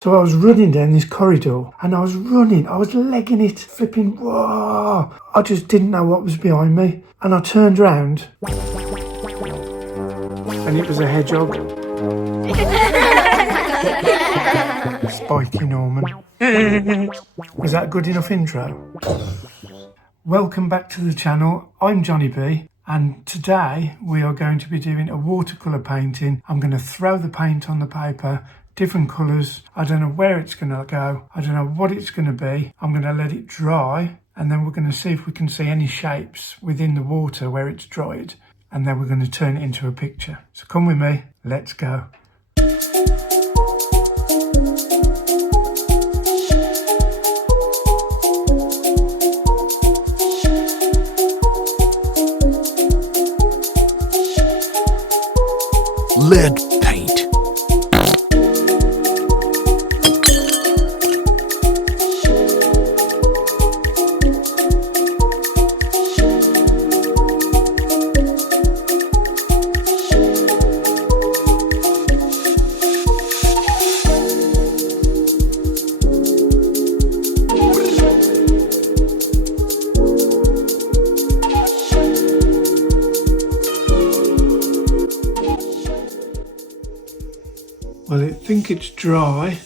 So I was running down this corridor and I was legging it, flipping, whoa. I just didn't know what was behind me. And I turned round and it was a hedgehog. Spiky Norman. Was that a good enough intro? Welcome back to the channel. I'm Johnny B. And today we are going to be doing a watercolour painting. I'm going to throw the paint on the paper, different colours. I don't know where it's going to go. I don't know what it's going to be. I'm going to let it dry and then we're going to see if we can see any shapes within the water where it's dried. And then we're going to turn it into a picture. So come with me, let's go. Lead paint. Well, I think it's dry,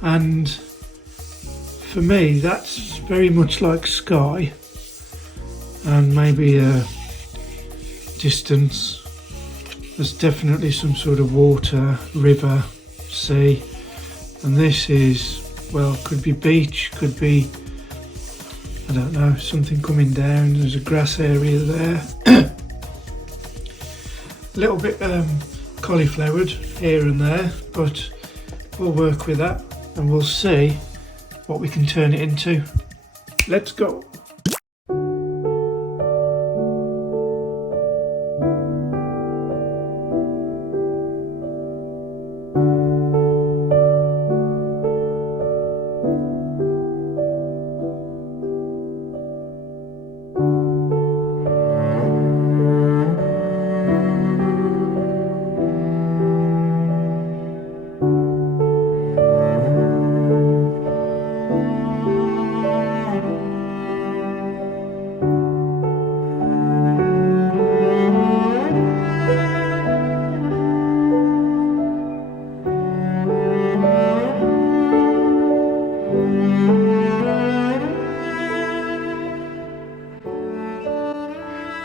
and for me that's very much like sky and maybe a distance. There's definitely some sort of water, river, sea, and this is, well, could be beach, could be, I don't know, something coming down. There's a grass area there. A little bit cauliflowered here and there, but we'll work with that and we'll see what we can turn it into. Let's go.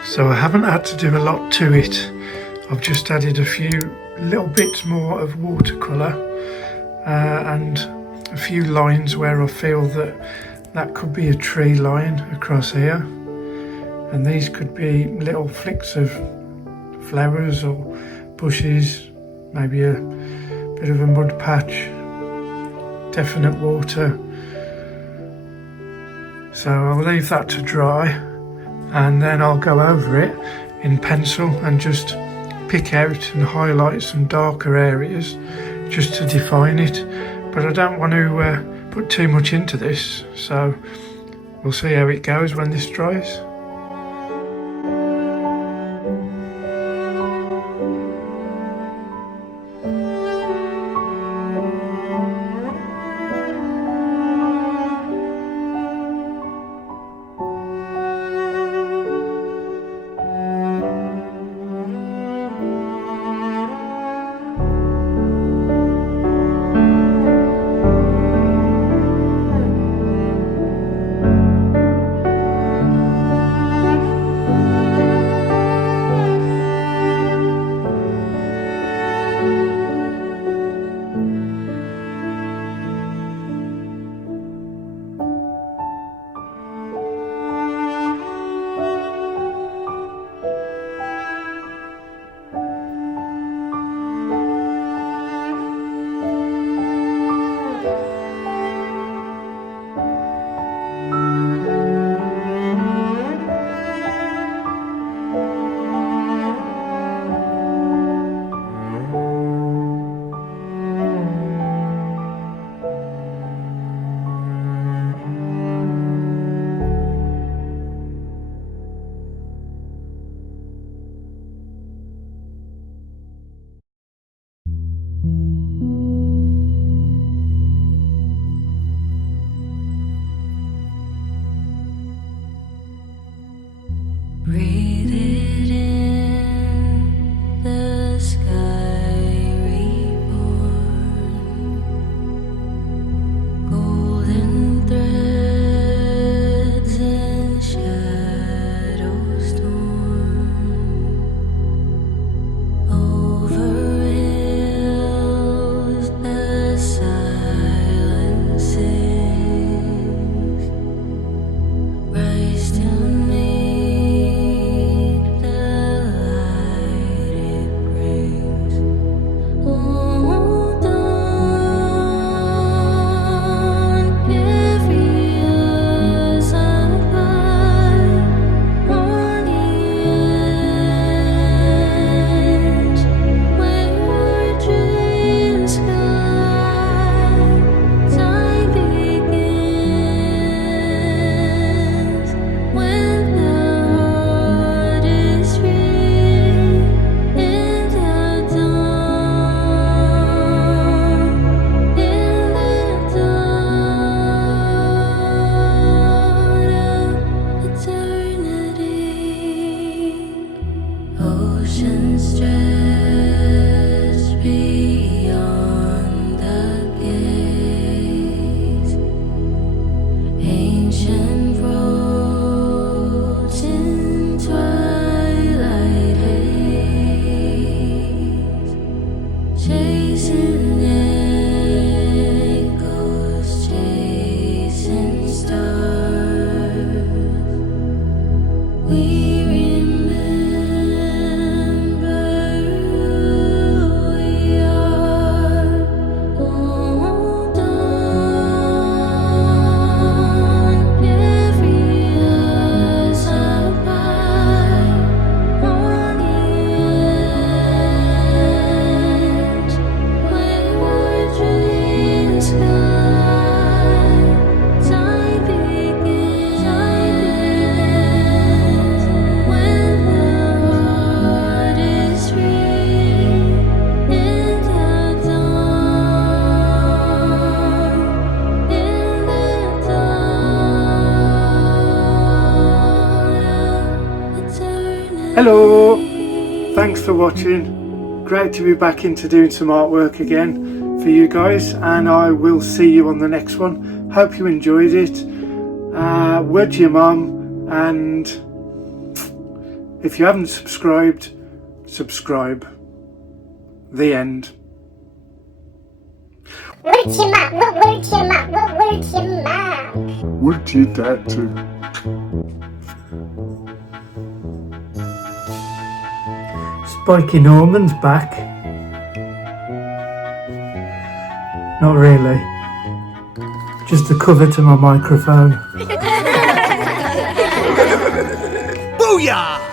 So I haven't had to do a lot to it. I've just added a few little bits more of watercolour and a few lines where I feel that could be a tree line across here, and these could be little flicks of flowers or bushes, maybe a bit of a mud patch, definite water. So I'll leave that to dry, and then I'll go over it in pencil and just pick out and highlight some darker areas just to define it. But I don't want to put too much into this, so we'll see how it goes when this dries. Hello, thanks for watching. Great to be back into doing some artwork again for you guys, and I will see you on the next one. Hope you enjoyed it. Word to your mum, and if you haven't subscribed, subscribe. The end. Word to your mum, what word to your mum, what word to your mum? Word to your dad too. Spiky Norman's back. Not really. Just the cover to my microphone. Booyah!